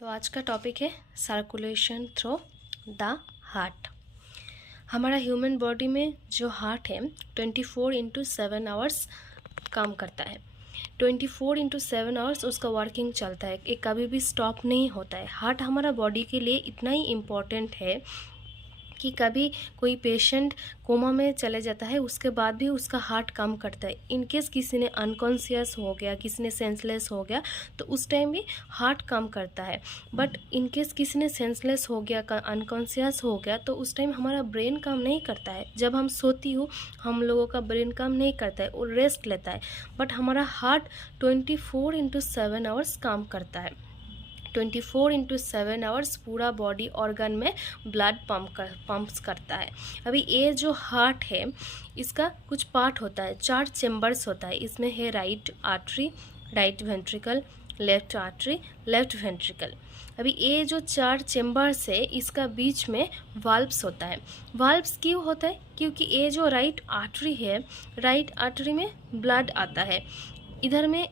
तो आज का टॉपिक है सर्कुलेशन थ्रू द हार्ट। हमारा ह्यूमन बॉडी में जो हार्ट है 24/7 आवर्स काम करता है। 24/7 आवर्स उसका वर्किंग चलता है, ये कभी भी स्टॉप नहीं होता है। हार्ट हमारा बॉडी के लिए इतना ही इम्पोर्टेंट है कि कभी कोई पेशेंट कोमा में चले जाता है, उसके बाद भी उसका हार्ट काम करता है। इनकेस किसी ने अनकॉन्शियस हो गया, किसी ने सेंसलेस हो गया, तो उस टाइम भी हार्ट काम करता है। बट इनकेस किसी ने सेंसलेस हो गया, अनकॉन्शियस हो गया, तो उस टाइम हमारा ब्रेन काम नहीं करता है। जब हम सोती हो हम लोगों का ब्रेन काम नहीं करता है, वो रेस्ट लेता है। बट हमारा हार्ट 24/7 आवर्स काम करता है। 24/7 आवर्स पूरा बॉडी ऑर्गन में ब्लड पंप्स करता है। अभी ये जो हार्ट है इसका कुछ पार्ट होता है, 4 चेम्बर्स होता है। इसमें है right artery, right ventricle, left artery, left ventricle. अभी ये जो 4 चेम्बर्स है इसका बीच में वाल्व्स होता है। वाल्व्स क्यों होता है? क्योंकि ये जो राइट आर्टरी है, राइट आर्टरी में ब्लड आता है। इधर में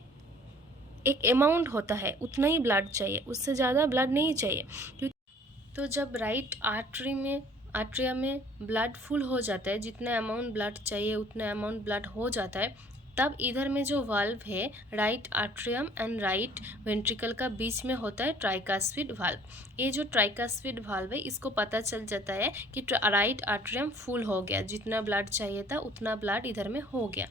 एक अमाउंट होता है, उतना ही ब्लड चाहिए, उससे ज़्यादा ब्लड नहीं चाहिए। क्योंकि तो जब राइट आर्टरिया में ब्लड फुल हो जाता है, जितना अमाउंट ब्लड चाहिए उतना अमाउंट ब्लड हो जाता है, तब इधर में जो वाल्व है right atrium and right ventricle का बीच में होता है ट्राइकास्पिड वाल्व। ये जो ट्राइकास्पिड वाल्व है इसको पता चल जाता है कि राइट आर्ट्रियम फुल हो गया, जितना ब्लड चाहिए था उतना ब्लड इधर में हो गया,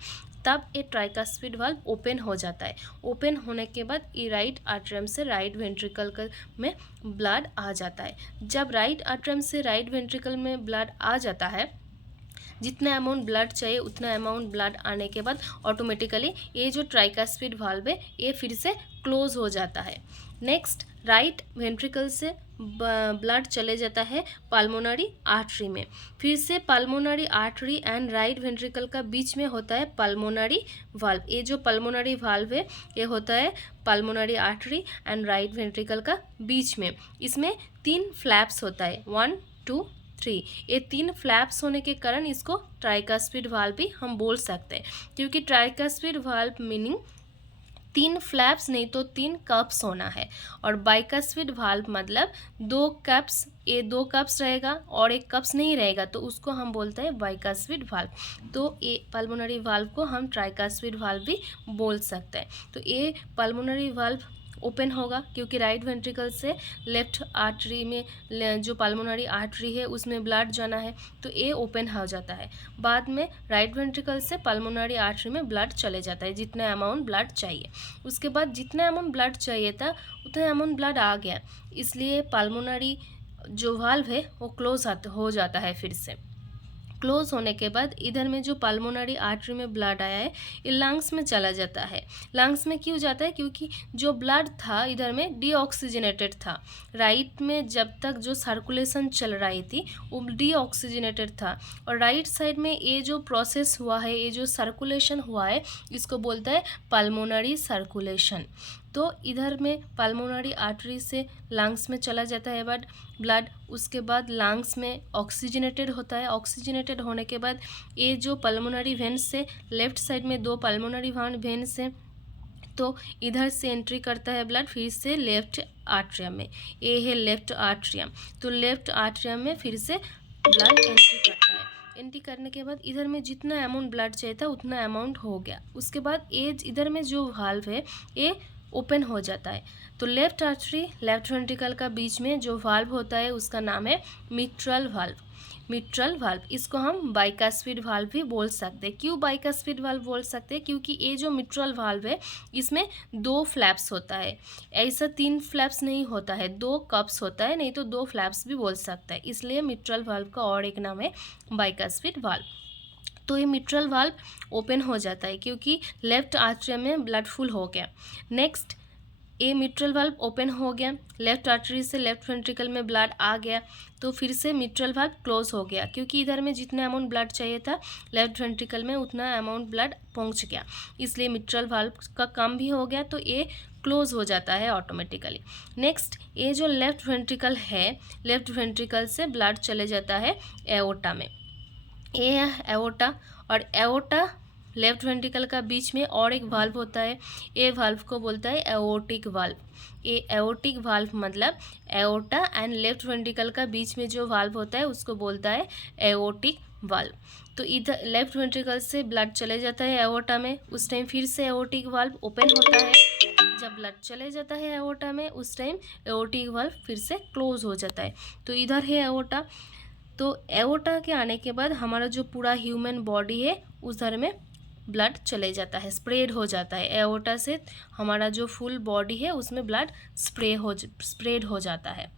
तब ये ट्राइकास्पिड वाल्व ओपन हो जाता है। ओपन होने के बाद ये राइट आर्ट्रियम से राइट वेंट्रिकल में ब्लड आ जाता है। जब राइट आर्ट्रियम से राइट वेंट्रिकल में ब्लड आ जाता है, जितना अमाउंट ब्लड चाहिए उतना अमाउंट ब्लड आने के बाद ऑटोमेटिकली ये जो ट्राइकास्पिड वाल्व है ये फिर से क्लोज हो जाता है। नेक्स्ट राइट वेंट्रिकल से ब्लड चले जाता है पल्मोनरी आर्टरी में। फिर से pulmonary artery and right ventricle का बीच में होता है पल्मोनरी वाल्व। ये जो पल्मोनरी वाल्व है ये होता है pulmonary artery and right ventricle का बीच में। इसमें 3 फ्लैप्स होता है, 1 2 3। ये 3 फ्लैप्स होने के कारण इसको ट्राइकास्पिड वाल्व भी हम बोल सकते हैं, क्योंकि ट्राइकास्पिड वाल्व मीनिंग 3 फ्लैप्स नहीं तो 3 कप्स होना है। और बाइकास्पिड वाल्व मतलब 2 कप्स, ये 2 कप्स रहेगा और 1 कप्स नहीं रहेगा, तो उसको हम बोलते हैं बाइकास्पिड वाल्व। तो ये पल्मोनरी वाल्व को हम ट्राइकास्पिड वाल्व भी बोल सकते हैं। तो ये पल्मोनरी वाल्व ओपन होगा क्योंकि राइट वेंट्रिकल से लेफ्ट आर्टरी में जो पल्मोनरी आर्टरी है उसमें ब्लड जाना है, तो ये ओपन हो जाता है। बाद में राइट वेंट्रिकल से पल्मोनरी आर्टरी में ब्लड चले जाता है, जितना अमाउंट ब्लड चाहिए। उसके बाद जितना अमाउंट ब्लड चाहिए था उतना अमाउंट ब्लड आ गया, इसलिए पल्मोनरी जो वाल्व है वो क्लोज हो जाता है। फिर से क्लोज होने के बाद इधर में जो पल्मोनरी आर्टरी में ब्लड आया है ये लंग्स में चला जाता है। लंग्स में क्यों जाता है? क्योंकि जो ब्लड था इधर में डीऑक्सीजनेटेड था। राइट में जब तक जो सर्कुलेशन चल रही थी वो डीऑक्सीजनेटेड था, और राइट साइड में ये जो प्रोसेस हुआ है, ये जो सर्कुलेशन हुआ है, इसको बोलता है पल्मोनरी सर्कुलेशन। तो इधर में पल्मोनरी आर्टरी से लंग्स में चला जाता है ब्लड। उसके बाद लंग्स में ऑक्सीजनेटेड होता है। ऑक्सीजनेटेड होने के बाद ये जो पल्मोनरी वेन्स से लेफ्ट साइड में 2 पल्मोनरी वेन्स है, तो इधर से एंट्री करता है ब्लड फिर से लेफ्ट आर्ट्रियम में। ये है लेफ्ट आर्ट्रियम, तो लेफ्ट आर्ट्रियम में फिर से ब्लड एंट्री करता है। एंट्री करने के बाद इधर में जितना अमाउंट ब्लड चाहिए था उतना अमाउंट हो गया। उसके बाद ये इधर में जो वाल्व है ये ओपन हो जाता है। तो लेफ्ट आर्टरी लेफ्ट वेंट्रिकल का बीच में जो वाल्व होता है उसका नाम है मिट्रल वाल्व। मिट्रल वाल्व, इसको हम बाइकास्पिड वाल्व भी बोल सकते हैं। क्यों बाइकास्पिड वाल्व बोल सकते हैं? क्योंकि ये जो मिट्रल वाल्व है इसमें 2 फ्लैप्स होता है, ऐसा 3 फ्लैप्स नहीं होता है, 2 कप्स होता है, नहीं तो 2 फ्लैप्स भी बोल सकता है, इसलिए मिट्रल वाल्व का और एक नाम है बाइकास्पिड वाल्व। तो ये मिट्रल वाल्व ओपन हो जाता है क्योंकि लेफ्ट आर्टरी में ब्लड फुल हो गया। नेक्स्ट ये मिट्रल वाल्व ओपन हो गया, लेफ्ट आर्टरी से लेफ्ट वेंट्रिकल में ब्लड आ गया, तो फिर से मिट्रल वाल्व क्लोज हो गया क्योंकि इधर में जितना अमाउंट ब्लड चाहिए था लेफ्ट वेंट्रिकल में उतना अमाउंट ब्लड पहुंच गया, इसलिए मिट्रल वाल्व का काम भी हो गया, तो ये क्लोज हो जाता है ऑटोमेटिकली। नेक्स्ट ये जो लेफ्ट वेंट्रिकल है, लेफ्ट वेंट्रिकल से ब्लड चले जाता है एओर्टा में। ये है एओर्टा, और एओर्टा लेफ्ट वेंट्रिकल का बीच में और एक वाल्व होता है, ये वाल्व को बोलता है एओर्टिक वाल्व। ये एओर्टिक वाल्व मतलब एओर्टा एंड लेफ्ट वेंट्रिकल का बीच में जो वाल्व होता है उसको बोलता है एओर्टिक वाल्व। तो इधर लेफ्ट वेंट्रिकल से ब्लड चले जाता है एओर्टा में, उस टाइम फिर से एओर्टिक वाल्व ओपन होता है। जब ब्लड चले जाता है एओर्टा में उस टाइम एओर्टिक वाल्व फिर से क्लोज हो जाता है। तो इधर है एओर्टा। तो एओर्टा के आने के बाद हमारा जो पूरा ह्यूमन बॉडी है उधर में ब्लड चले जाता है, स्प्रेड हो जाता है। एओर्टा से हमारा जो फुल बॉडी है उसमें ब्लड स्प्रेड हो जाता है।